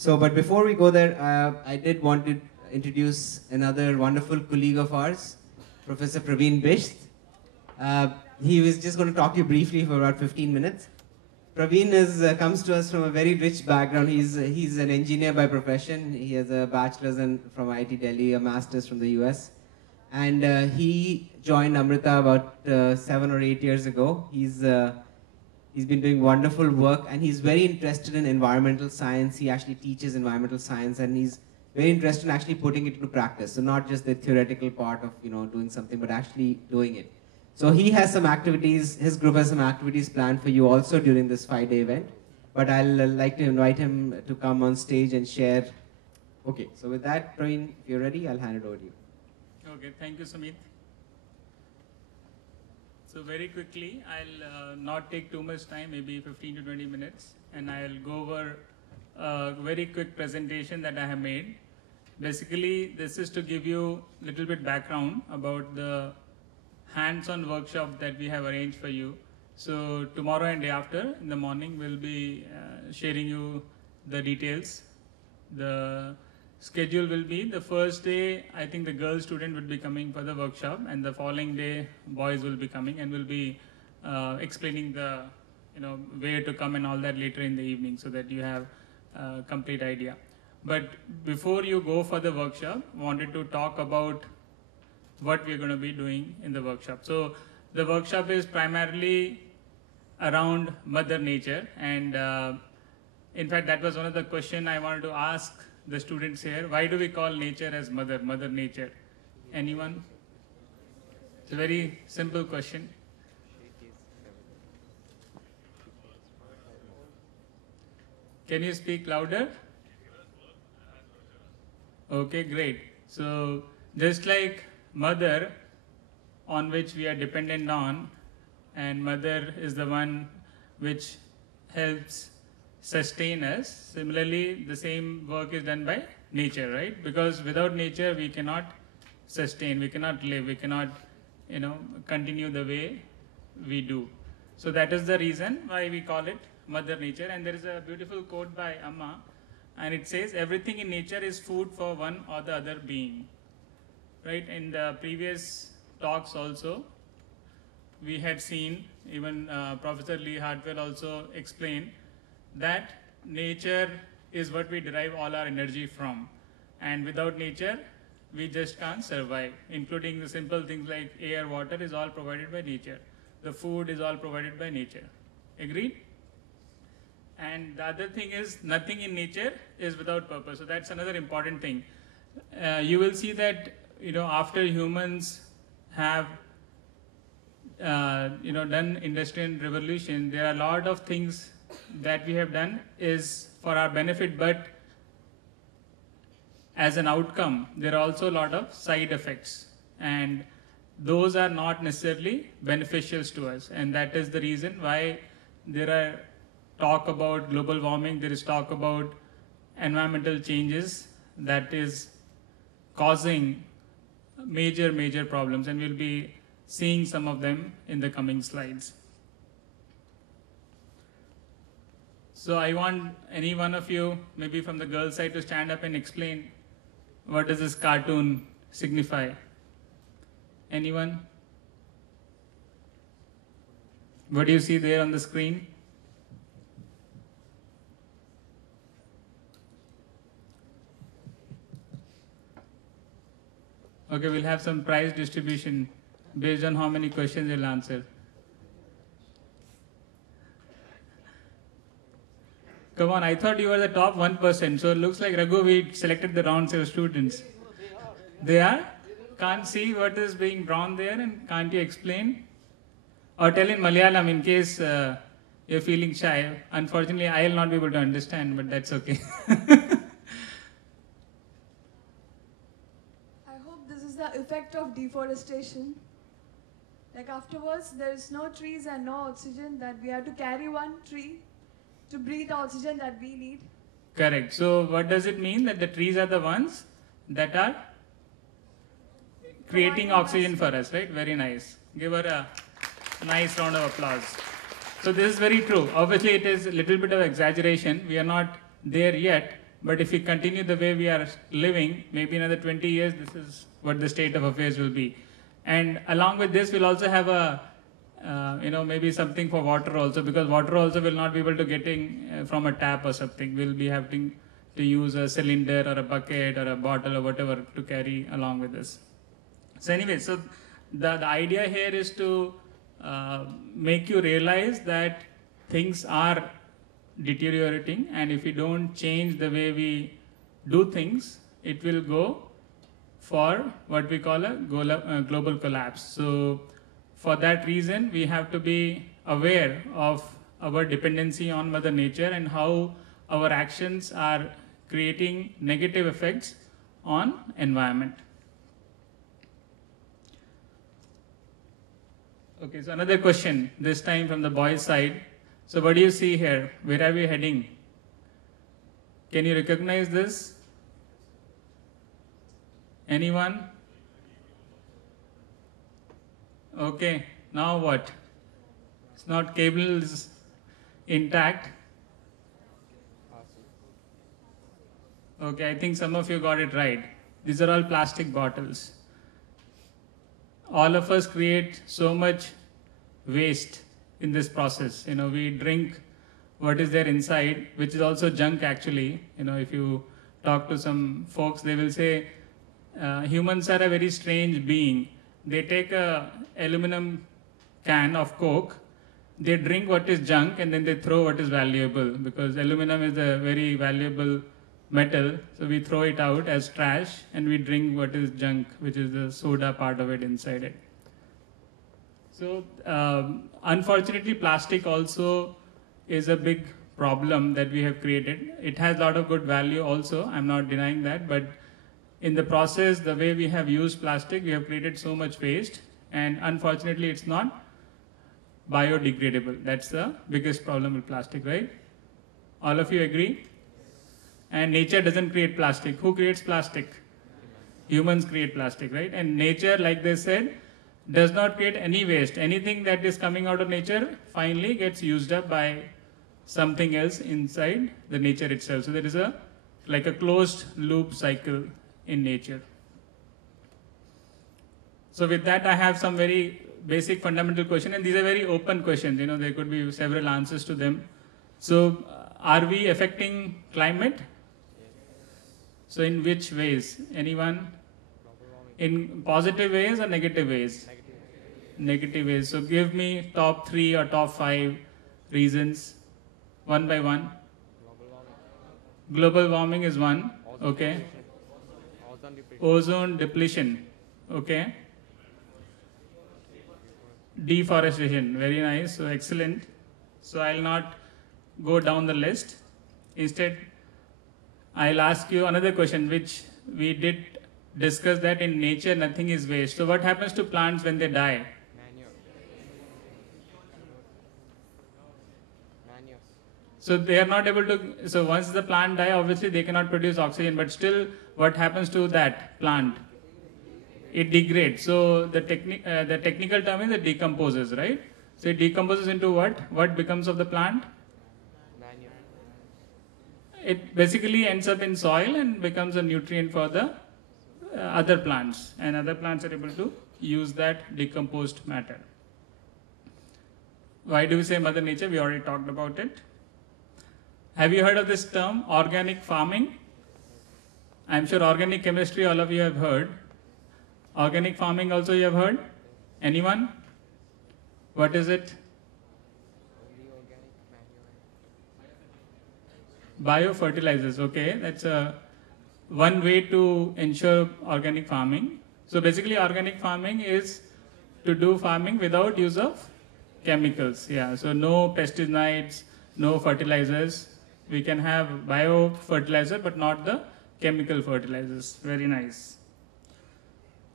So, but before we go there, I did want to introduce another wonderful colleague of ours, Professor Praveen Bist. He was just going to talk to you briefly for about 15 minutes. Praveen comes to us from a very rich background. He's an engineer by profession. He has a bachelor's from IIT Delhi, a master's from the US. And he joined Amrita about 7 or 8 years ago. He's been doing wonderful work, and he's very interested in environmental science. He actually teaches environmental science, and he's very interested in actually putting it into practice. So not just the theoretical part of doing something, but actually doing it. So he has some activities, his group has some activities planned for you also during this 5-day event. But I'll like to invite him to come on stage and share. Okay, so with that, Praveen, if you're ready, I'll hand it over to you. Okay, thank you, Sumit. So very quickly, I'll not take too much time, maybe 15 to 20 minutes, and I'll go over a very quick presentation that I have made. Basically, this is to give you a little bit background about the hands-on workshop that we have arranged for you. So tomorrow and day after, in the morning, we'll be sharing you the details. The schedule will be the first day, I think the girl student would be coming for the workshop, and the following day boys will be coming and will be explaining the where to come and all that later in the evening, so that you have a complete idea. But before you go for the workshop, wanted to talk about what we're going to be doing in the workshop. So the workshop is primarily around Mother Nature, and in fact that was one of the questions I wanted to ask the students here. Why do we call nature as Mother Nature? Anyone? It's a very simple question. Can you speak louder? Okay, great. So just like Mother, on which we are dependent on, and Mother is the one which helps sustain us. Similarly, the same work is done by nature, right? Because without nature, we cannot sustain, we cannot live, we cannot, continue the way we do. So that is the reason why we call it Mother Nature. And there is a beautiful quote by Amma, and it says, everything in nature is food for one or the other being, right? In the previous talks also, we had seen, even Professor Lee Hartwell also explained, that nature is what we derive all our energy from, and without nature we just can't survive, including the simple things like air, water is all provided by nature. The food is all provided by nature. Agreed? And the other thing is, nothing in nature is without purpose. So that's another important thing. You will see that after humans have done industrial revolution, there are a lot of things that we have done is for our benefit, but as an outcome, there are also a lot of side effects, and those are not necessarily beneficial to us. And that is the reason why there are talk about global warming, there is talk about environmental changes that is causing major problems, and we'll be seeing some of them in the coming slides. So I want any one of you, maybe from the girls' side, to stand up and explain what does this cartoon signify. Anyone? What do you see there on the screen? Okay, we'll have some prize distribution based on how many questions you'll answer. Come on, I thought you were the top 1%, so it looks like, Raghu, we selected the wrong set of students. They are? Can't see what is being drawn there, and can't you explain? Or tell in Malayalam in case you're feeling shy. Unfortunately, I will not be able to understand, but that's okay. I hope this is the effect of deforestation. Like afterwards, there is no trees and no oxygen, that we have to carry one tree to breathe the oxygen that we need. Correct. So what does it mean? That the trees are the ones that are creating oxygen for us, right? Very nice. Give her a nice round of applause. So this is very true. Obviously, it is a little bit of exaggeration. We are not there yet, But if we continue the way we are living, maybe another 20 years, this is what the state of affairs will be. And along with this, we'll also have a, maybe something for water also, because water also will not be able to get in from a tap or something. We'll be having to use a cylinder or a bucket or a bottle or whatever to carry along with us. So anyway, so the idea here is to make you realize that things are deteriorating, and if we don't change the way we do things, it will go for what we call a global collapse. So for that reason, we have to be aware of our dependency on Mother Nature and how our actions are creating negative effects on environment. Okay, so another question, this time from the boys' side. So what do you see here? Where are we heading? Can you recognize this? Anyone? Okay, now what? It's not cables intact. Okay, I think some of you got it right. These are all plastic bottles. All of us create so much waste in this process. We drink what is there inside, which is also junk actually. If you talk to some folks, they will say humans are a very strange being. They take a aluminum can of Coke, they drink what is junk, and then they throw what is valuable, because aluminum is a very valuable metal. So we throw it out as trash and we drink what is junk, which is the soda part of it inside it. So unfortunately, plastic also is a big problem that we have created. It has a lot of good value also, I'm not denying that, but in the process, the way we have used plastic, we have created so much waste, and unfortunately it's not biodegradable. That's the biggest problem with plastic, right? All of you agree? And nature doesn't create plastic. Who creates plastic? Humans create plastic, right? And nature, like they said, does not create any waste. Anything that is coming out of nature finally gets used up by something else inside the nature itself. So there is like a closed loop cycle in nature. So with that, I have some very basic fundamental questions, and these are very open questions. There could be several answers to them. So are we affecting climate? So in which ways? Anyone? In positive ways or negative ways? Negative ways. So give me top 3 or top 5 reasons, one by one. Global warming is one. Okay. Ozone depletion. Okay. Deforestation. Very nice. So excellent. So I'll not go down the list. Instead, I'll ask you another question, which we did discuss, that in nature nothing is waste. So what happens to plants when they die? So they are not able to, so once the plant die, obviously they cannot produce oxygen, but still what happens to that plant? It degrades. So the technical term is it decomposes, right? So it decomposes into what? What becomes of the plant? It basically ends up in soil and becomes a nutrient for the other plants, and other plants are able to use that decomposed matter. Why do we say Mother Nature? We already talked about it. Have you heard of this term, organic farming? I'm sure organic chemistry, all of you have heard. Organic farming also you have heard? Anyone? What is it? Biofertilizers, okay. That's one way to ensure organic farming. So basically organic farming is to do farming without use of chemicals. Yeah, so no pesticides, no fertilizers. We can have biofertilizer but not the chemical fertilizers. Very nice.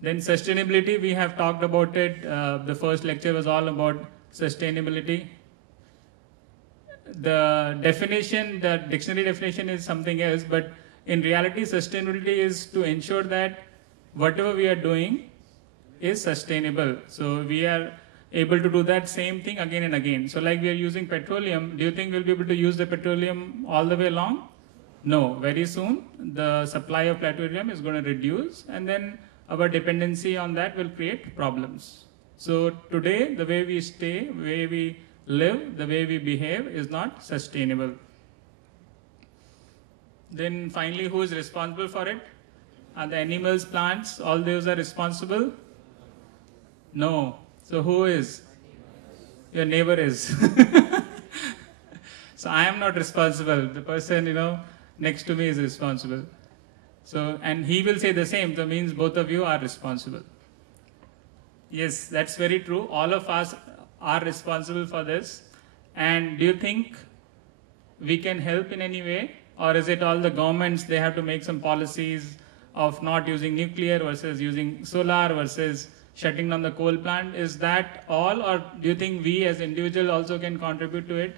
Then sustainability, we have talked about it. The first lecture was all about sustainability. The definition, the dictionary definition is something else, but in reality sustainability is to ensure that whatever we are doing is sustainable. So we are able to do that same thing again and again. So like we are using petroleum, do you think we'll be able to use the petroleum all the way along? No, very soon the supply of platinum is going to reduce, and then our dependency on that will create problems. So today, the way we stay, the way we live, the way we behave is not sustainable. Then finally, who is responsible for it? Are the animals, plants, all those are responsible? No. So who is? Your neighbor is. So I am not responsible. The person, next to me is responsible. So, and he will say the same. That means both of you are responsible. Yes, that's very true. All of us are responsible for this. And do you think we can help in any way? Or is it all the governments, they have to make some policies of not using nuclear versus using solar versus shutting down the coal plant? Is that all, or do you think we as individuals also can contribute to it?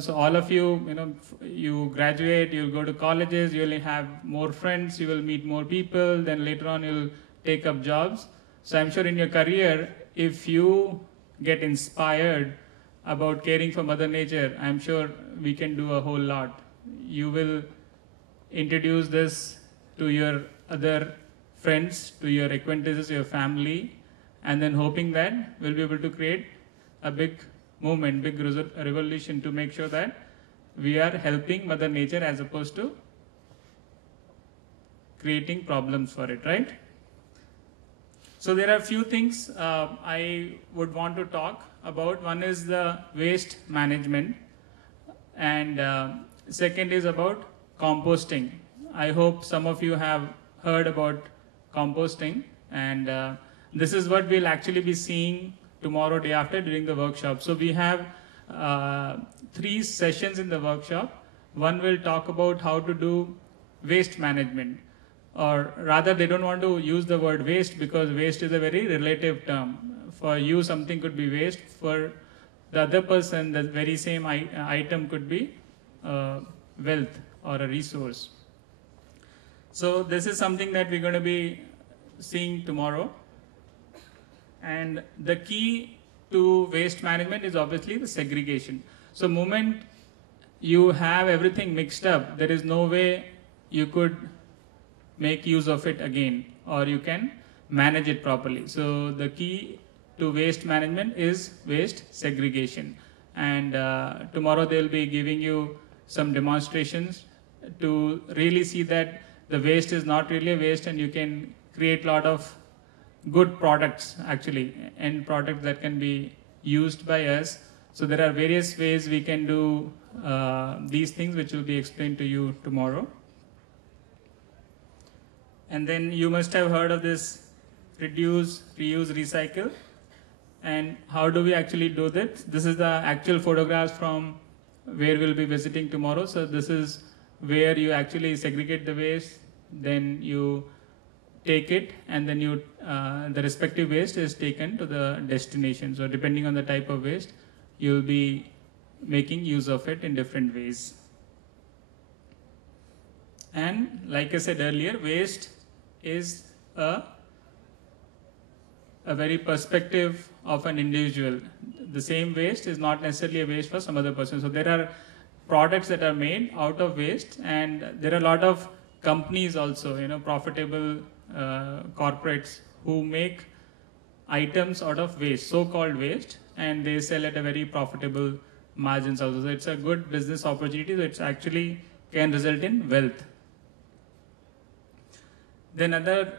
So all of you, you graduate, you'll go to colleges, you'll have more friends, you will meet more people, then later on you'll take up jobs. So I'm sure in your career, if you get inspired about caring for Mother Nature, I'm sure we can do a whole lot. You will introduce this to your other friends, to your acquaintances, your family, and then hoping that we'll be able to create a big movement, big revolution to make sure that we are helping Mother Nature as opposed to creating problems for it, right? So there are a few things I would want to talk about. One is the waste management, and second is about composting. I hope some of you have heard about composting, and this is what we'll actually be seeing tomorrow, day after, during the workshop. So we have 3 sessions in the workshop. One will talk about how to do waste management, or rather they don't want to use the word waste because waste is a very relative term. For you, something could be waste. For the other person, the very same item could be wealth or a resource. So this is something that we're going to be seeing tomorrow. And the key to waste management is obviously the segregation. So moment you have everything mixed up, there is no way you could make use of it again, or you can manage it properly. So the key to waste management is waste segregation. And tomorrow they'll be giving you some demonstrations to really see that the waste is not really a waste, and you can create a lot of good products, actually, end products that can be used by us. So there are various ways we can do these things, which will be explained to you tomorrow. And then you must have heard of this reduce, reuse, recycle. And how do we actually do that? This is the actual photographs from where we'll be visiting tomorrow. So this is where you actually segregate the waste, then you take it, and then you the respective waste is taken to the destination. So depending on the type of waste, you'll be making use of it in different ways. And like I said earlier, waste is a very perspective of an individual. The same waste is not necessarily a waste for some other person. So there are products that are made out of waste, and there are a lot of companies also, profitable corporates who make items out of waste, so-called waste, and they sell at a very profitable margins also. So it's a good business opportunity that actually can result in wealth. Then another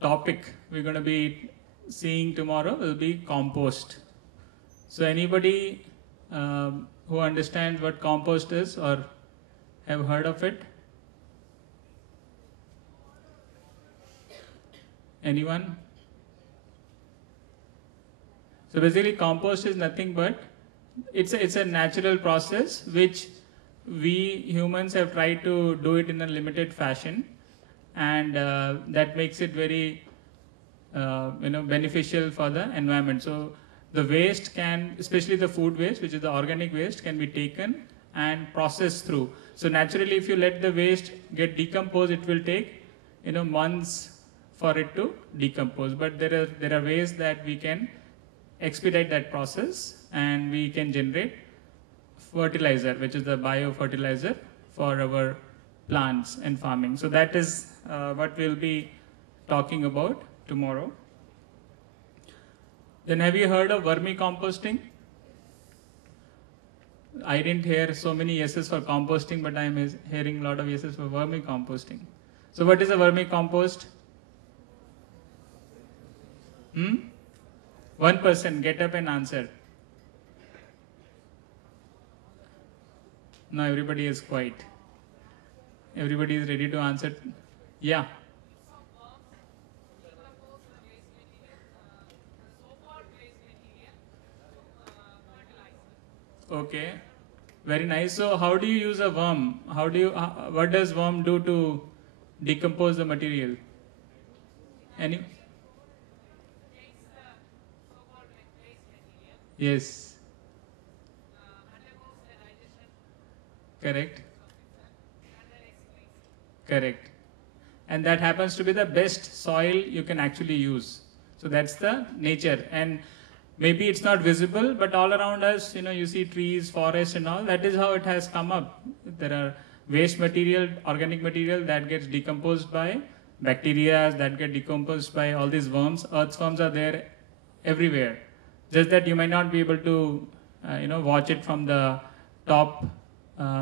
topic we're going to be seeing tomorrow will be compost. So anybody who understands what compost is or have heard of it? Anyone? So basically compost is nothing but it's a natural process which we humans have tried to do it in a limited fashion, and that makes it very beneficial for the environment. So the waste can, especially the food waste, which is the organic waste, can be taken and processed through. So naturally, if you let the waste get decomposed, it will take months for it to decompose. But there are ways that we can expedite that process, and we can generate fertilizer, which is the biofertilizer for our plants and farming. So that is what we'll be talking about tomorrow. Then have you heard of vermicomposting? I didn't hear so many yeses for composting, but I am hearing a lot of yeses for vermicomposting. So what is a vermicompost? One person, get up and answer. Now everybody is quiet. Everybody is ready to answer. Yeah. Okay, very nice. So how do you use a worm? What does worm do to decompose the material? Any? Yes. Correct. Correct. And that happens to be the best soil you can actually use. So that's the nature. And maybe it's not visible, but all around us, you see trees, forests and all. That is how it has come up. There are waste material, organic material that gets decomposed by bacteria, that get decomposed by all these worms. Earthworms are there everywhere. Just that you might not be able to, watch it from the top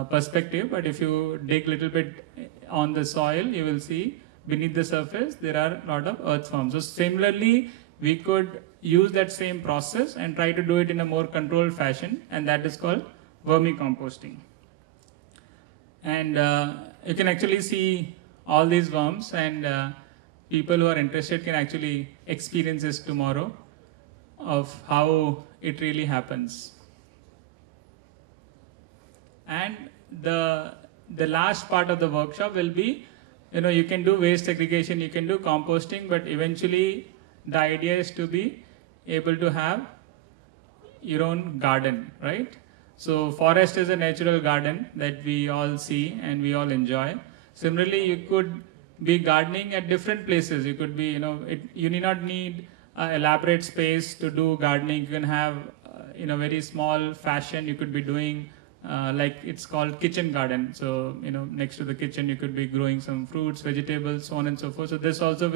perspective. But if you dig a little bit on the soil, you will see beneath the surface there are a lot of earthworms. So similarly, we could use that same process and try to do it in a more controlled fashion, and that is called vermicomposting. And you can actually see all these worms, and people who are interested can actually experience this tomorrow of how it really happens. And the last part of the workshop will be, you can do waste segregation, you can do composting, but eventually the idea is to be able to have your own garden, right? So forest is a natural garden that we all see and we all enjoy. Similarly, you could be gardening at different places. You could be, you need not need an elaborate space to do gardening. You can have, in a very small fashion, you could be doing like it's called kitchen garden. So, next to the kitchen, you could be growing some fruits, vegetables, so on and so forth. So this also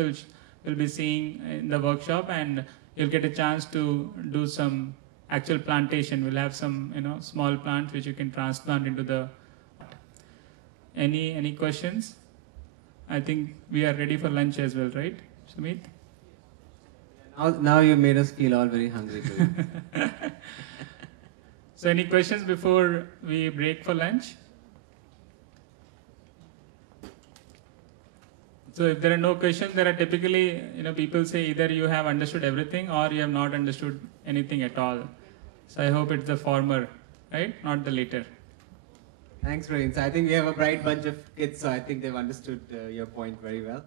we'll be seeing in the workshop, and you'll get a chance to do some actual plantation. We'll have some, small plants which you can transplant into the. Any questions? I think we are ready for lunch as well, right, Sumit? Now you made us feel all very hungry. So any questions before we break for lunch? So if there are no questions, there are typically, people say either you have understood everything or you have not understood anything at all. So I hope it's the former, right? Not the later. Thanks, Praveen. So I think we have a bright bunch of kids, so I think they've understood your point very well.